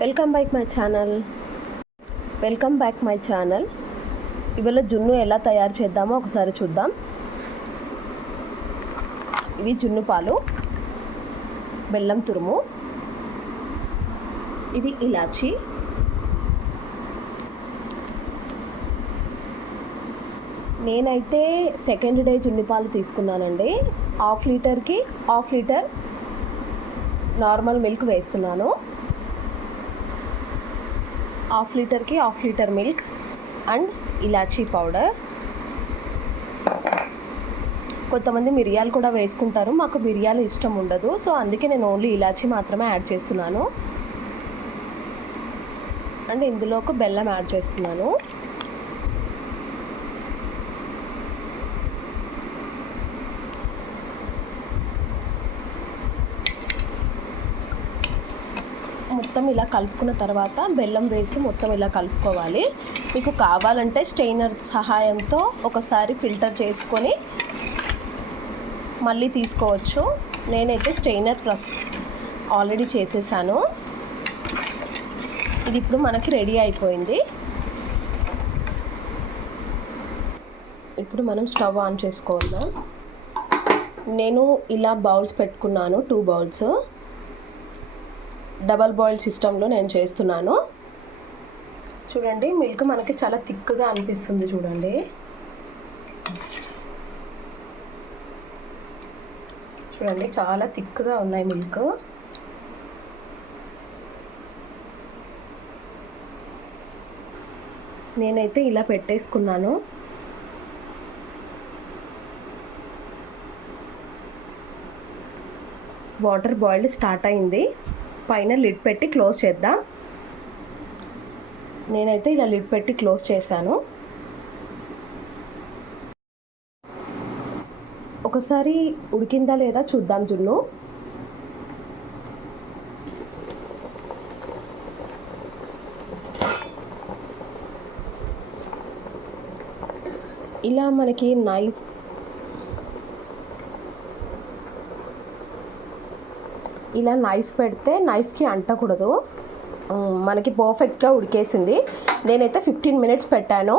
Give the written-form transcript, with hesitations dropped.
Welcome back my channel. ఇవాళ జున్ను ఎలా తయారు చేద్దామో ఒకసారి చూద్దాం. ఇవి జున్ను పాలు, బెల్లం తురుము, ఇది ఇలాచి, నేనైతే సెకండ్ డే జున్ను పాలు తీసుకున్నానండి. హాఫ్ లీటర్కి హాఫ్ లీటర్ నార్మల్ మిల్క్ వేస్తున్నాను. హాఫ్ లీటర్కి హాఫ్ లీటర్ మిల్క్ అండ్ ఇలాచీ పౌడర్. కొంతమంది మిరియాలు కూడా వేసుకుంటారు, మాకు మిరియాలు ఇష్టం ఉండదు, సో అందుకే నేను ఓన్లీ ఇలాచీ మాత్రమే యాడ్ చేస్తున్నాను. అండ్ ఇందులోకి బెల్లం యాడ్ చేస్తున్నాను. మొత్తం ఇలా కలుపుకున్న తర్వాత బెల్లం వేసి మొత్తం ఇలా కలుపుకోవాలి. మీకు కావాలంటే స్ట్రెయినర్ సహాయంతో ఒకసారి ఫిల్టర్ చేసుకొని మళ్ళీ తీసుకోవచ్చు. నేనైతే స్ట్రెయినర్ ఆల్రెడీ చేసేసాను. ఇది ఇప్పుడు మనకి రెడీ అయిపోయింది. ఇప్పుడు మనం స్టవ్ ఆన్ చేసుకోవాలి. నేను ఇలా బౌల్స్ పెట్టుకున్నాను, 2 బౌల్స్. డబల్ బాయిల్ సిస్టంలో నేను చేస్తున్నాను. చూడండి, మిల్క్ మనకి చాలా థిక్గా అనిపిస్తుంది. చూడండి, చాలా థిక్గా ఉన్నాయి మిల్క్. నేనైతే ఇలా పెట్టేసుకున్నాను. వాటర్ బాయిల్డ్ స్టార్ట్ అయింది. పైన లిడ్ పెట్టి క్లోజ్ చేద్దాం. నేనైతే ఇలా లిడ్ పెట్టి క్లోజ్ చేశాను. ఒకసారి ఉడికిందా లేదా చూద్దాం జున్ను. ఇలా మనకి నైఫ్ పెడితే నైఫ్కి అంటకూడదు. మనకి పర్ఫెక్ట్గా ఉడికేసింది. నేనైతే 15 మినిట్స్ పెట్టాను.